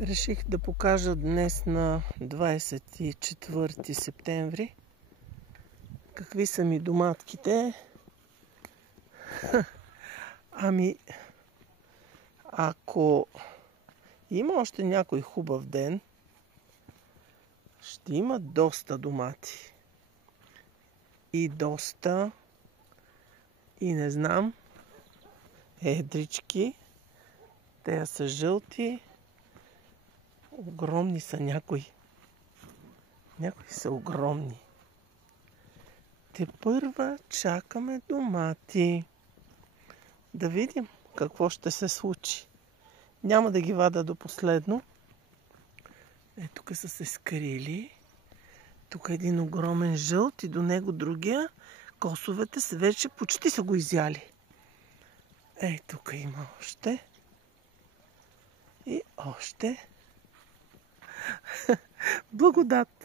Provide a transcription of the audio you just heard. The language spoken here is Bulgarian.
Реших да покажа днес на 24 септември какви са ми доматките. Ами, ако има още някой хубав ден, ще има доста домати. И не знам, едрички. Те са жълти. Огромни са някои. Някои са огромни. Тепърва чакаме домати. Да видим какво ще се случи. Няма да ги вада до последно. Тук са се скрили. Тук е един огромен жълт и до него другия. Косовете се вече почти са го изяли. Тук има още. И още. Благодат!